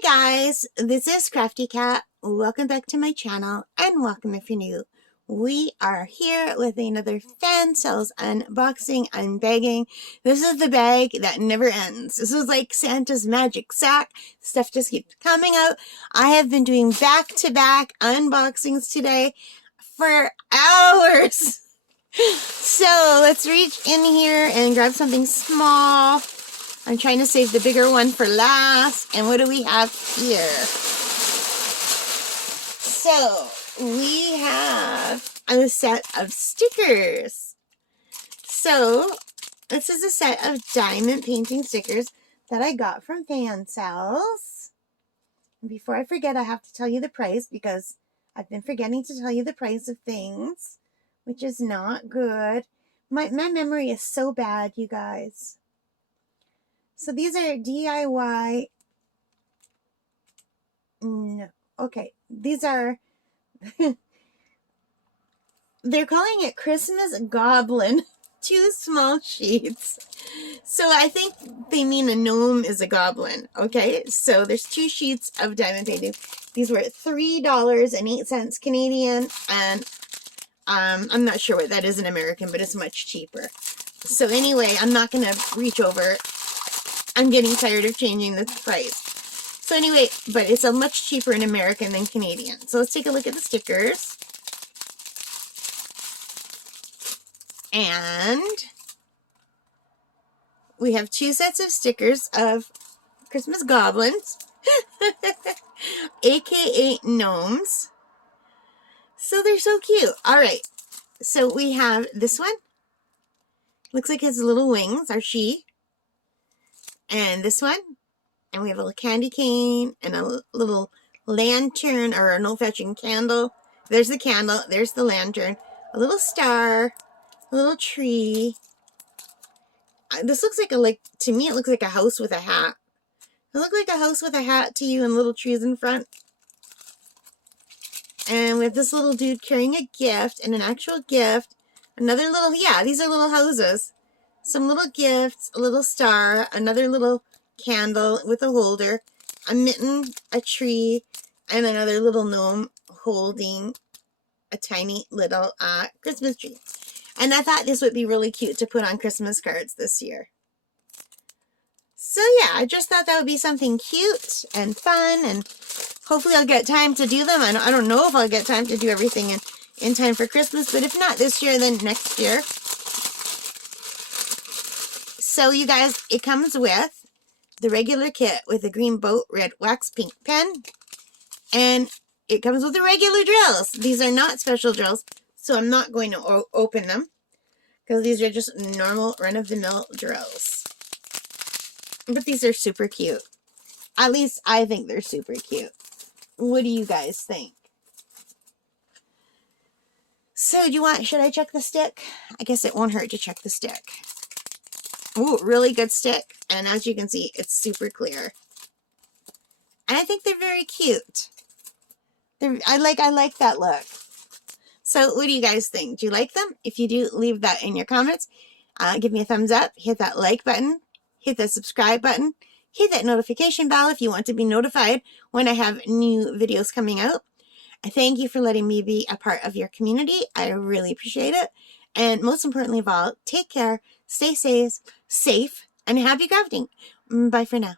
Hi guys, this is Crafty Cat. Welcome back to my channel and welcome if you're new. We are here with another Fansells unboxing, unbagging. This is the bag that never ends. This is like Santa's magic sack. Stuff just keeps coming out. I have been doing back-to-back unboxings today for hours. So let's reach in here and grab something small. I'm trying to save the bigger one for last. And what do we have here? So, we have a set of stickers. So, this is a set of diamond painting stickers that I got from Fansells. And before I forget, I have to tell you the price because I've been forgetting to tell you the price of things, which is not good. My memory is so bad, you guys. So these are DIY. No. Okay. These are, they're calling it Christmas Goblin. 2 small sheets. So I think they mean a gnome is a goblin. Okay. So there's 2 sheets of diamond painting. These were $3.08 Canadian. And I'm not sure what that is in American, but it's much cheaper. So anyway, I'm not going to reach over. I'm getting tired of changing the price. So anyway, but it's a much cheaper in American than Canadian. So let's take a look at the stickers. And we have 2 sets of stickers of Christmas goblins, aka gnomes. So they're so cute. All right. So we have this one. Looks like it has little wings, or she. And this one. And we have a little candy cane and a little lantern or an old-fashioned candle. There's the candle. There's the lantern. A little star. A little tree. This looks like to me, it looks like a house with a hat. It looks like a house with a hat to you and little trees in front. And with this little dude carrying a gift and an actual gift. Another little, yeah, these are little houses. Some little gifts, a little star, another little candle with a holder, a mitten, a tree, and another little gnome holding a tiny little Christmas tree. And I thought this would be really cute to put on Christmas cards this year. So yeah, I just thought that would be something cute and fun, and hopefully I'll get time to do them. I don't know if I'll get time to do everything in time for Christmas, but if not this year, then next year. So you guys, it comes with the regular kit with a green boat, red wax pink pen, and it comes with the regular drills. These are not special drills, so I'm not going to open them because these are just normal run-of-the-mill drills. But these are super cute. At least I think they're super cute. What do you guys think? So should I check the stick? I guess it won't hurt to check the stick. Ooh, really good stick. And as you can see, it's super clear. And I think they're very cute. I like that look. So what do you guys think? Do you like them? If you do, leave that in your comments. Give me a thumbs up. Hit that like button. Hit that subscribe button. Hit that notification bell if you want to be notified when I have new videos coming out. I thank you for letting me be a part of your community. I really appreciate it. And most importantly of all, take care, stay safe, and happy crafting. Bye for now.